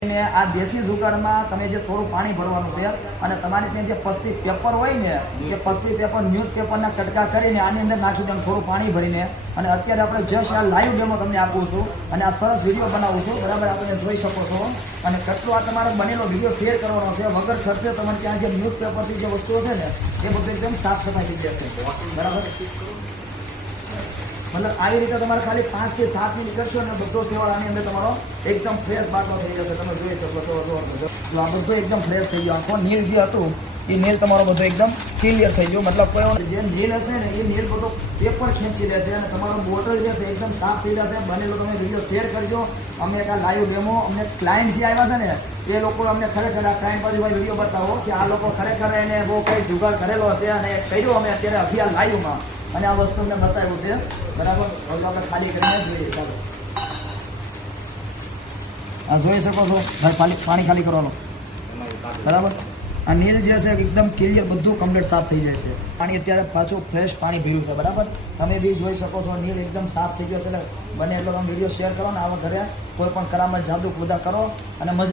આ દેશી જુગાડમાં તમે જે થોડું પાણી ભરવાનું છે અને તમારે ત્યાં જે પસ્તી પેપર હોય ને એ પસ્તી પેપર ન્યૂઝપેપરના કટકા કરીને આની અંદર નાખી દેવાનું થોડું પાણી ભરીને. અને અત્યારે આપણે જસ્ટ આ લાઈવ ડેમો તમને આપું છું અને આ સરસ વિડીયો બનાવું છું, બરાબર? આપણે જોઈ શકો છો. અને કેટલો આ તમારો બનેલો વિડીયો શેર કરવાનો છે વગર ખર્ચે. તમારે ત્યાં જે ન્યૂઝપેપરથી જે વસ્તુઓ છે ને એ બધું એકદમ સાફ સફાઈ થઈ જશે, બરાબર? મતલબ આવી રીતે તમારે ખાલી 5 થી 7 મિનિટ કરશો ને બધો સેવાળ આની અંદર તમારો એકદમ ફ્રેશ બાટલો થઈ જશે. તમે જોઈ શકો છો. આ બધું એકદમ ફ્રેશ થઈ ગયો. આખો નીલ જે હતું એ નીલ તમારો બધો એકદમ ક્લિયર થઈ ગયો. મતલબ કોઈ જે નીલ હશે ને એ નીલ બધો પેપર ખેંચી લેશે અને તમારો બોટલ જે છે એકદમ સાફ થઈ જશે. બનેલો તમે વિડીયો શેર કરજો. અમે એક આ લાઈવ ડેમો અમને ક્લાયન્ટ જે આવ્યા છે ને એ લોકો અમને ખરેખર આ ક્લાયન્ટ પાસે ભાઈ વિડીયો બતાવો કે આ લોકો ખરેખર એને બહુ કંઈ જુગાડ કરેલો હશે અને કર્યો અમે અત્યારે અભિયાન લાઈવમાં અને આ વસ્તુ અમને બતાવ્યું છે, બરાબર? હવે આપણે ખાલી કરીને જોઈએ. ચાલો આ જોઈ શકો છો પાણી ખાલી કરવાનું, બરાબર? આ નીલ જે છે એકદમ ક્લિયર બધું કમ્પ્લીટ સાફ થઈ જાય છે. પાણી અત્યારે પાછું ફ્રેશ પાણી ભર્યું છે, બરાબર? તમે બી જોઈ શકો છો નીલ એકદમ સાફ થઈ ગયો છે. એટલે બને એટલો તમે વિડીયો શેર કરો ને આવા ઘરે કોઈ પણ કરામત જાદુ બધા કરો અને મજા